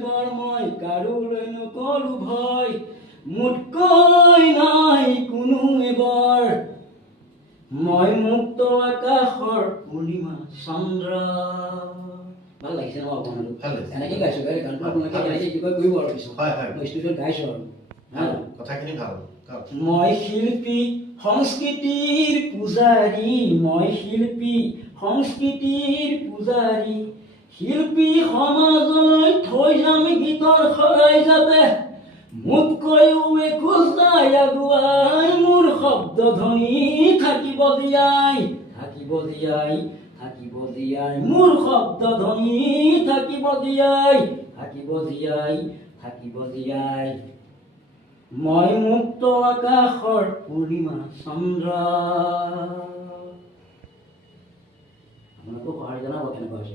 এবাৰ মই কাৰোলৈ নকৰো ভয় মোতকৈ নাই কোনো এবাৰ মই মুক্ত আকাশৰ পূৰ্ণিমা চন্দ্ৰ ভাল লাগিছে ন আপোনালোক ভাল লাগিছে এনেকৈ গাইছোঁ গানটো আপোনালোকে কেনেকৈ কি কয় কৰিব আৰু পিছত হয় হয় মই ষ্টুডিঅ'ত গাইছোঁ আৰু কথাখিনি ভাল মই শিল্পী সংস্কৃতিৰ পূজাৰী মই শিল্পী সংস্কৃতিৰ পূজাৰী শিল্পী সমাজলৈ থৈ যাম গীতৰ শৰাই যাতে মোতকৈও একোজ নাই আগুৱাই মোৰ শব্দ ধ্বনি থাকিব জীয়াই থাকিব জীয়াই থাকিব জীয়াই মোৰ শব্দ ধ্বনি থাকিব জীয়াই থাকিব জীয়াই থাকিব জীয়াই মই মুক্ত আকাশৰ পূৰ্ণিমা চন্দ্ৰ আপোনালোকক সহায় জনাব কেনেকুৱা হৈছে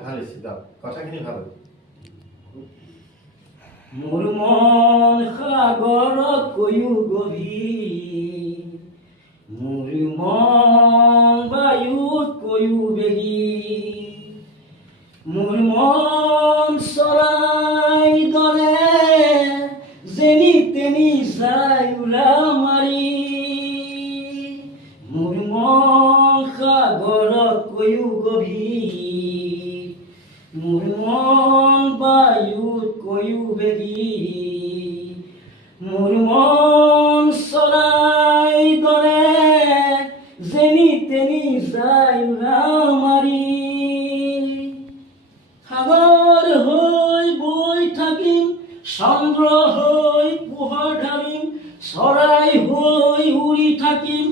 ভাল হৈছে কথাখিনি ভাল মোৰ মন সাগৰতকৈও গভীৰ মোৰ মন বায়ুতকৈও বেগী মোৰ মন চৰাই দৰে যেনি তেনি যায় উৰা মাৰি মোৰ মন সাগৰতকৈও গভীৰ মোৰ মন বায়ুতকৈও বেগী মোৰ মন চৰাই দৰে যেনি তেনি যায় উৰা মাৰি সাগৰ হৈ বৈ থাকিম চন্দ্ৰ হৈ পোহৰ ঢালিম চৰাই হৈ উৰি থাকিম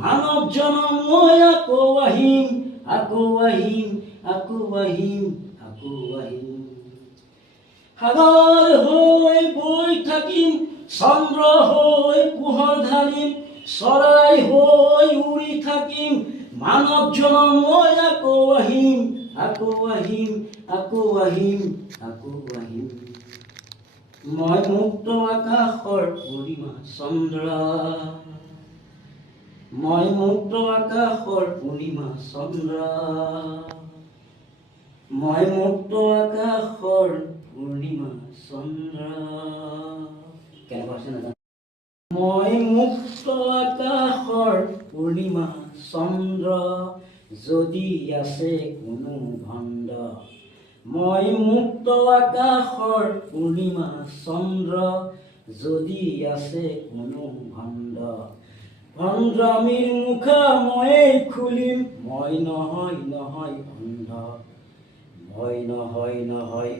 মানৱ জনম মই আকৌ আহিম আকৌ আহিম আকৌ আহিম আকৌ আহিম সাগৰ হৈ বৈ থাকিম চন্দ্ৰ হৈ পোহৰ ঢালিম চৰাই হৈ উৰি থাকিম মানৱ জনম মই আকৌ আহিম আকৌ আহিম আকৌ আহিম আকৌ আহিম মই মুক্ত আকাশৰ পূৰ্ণিমা চন্দ্ৰ মই মুক্ত আকাশৰ পূৰ্ণিমা চন্দ্ৰ মই মুক্ত আকাশৰ পূৰ্ণিমা চন্দ্ৰ কেনেকুৱা আছে নাজানো মই মুক্ত আকাশৰ পূৰ্ণিমা চন্দ্ৰ যদি আছে কোনো ভণ্ড মই মুক্ত আকাশৰ পূৰ্ণিমা চন্দ্ৰ যদি আছে কোনো ভণ্ড ভণ্ডামীৰ মুখা ময়েই খুলিম মই নহয় নহয় অন্ধ মই নহয় নহয়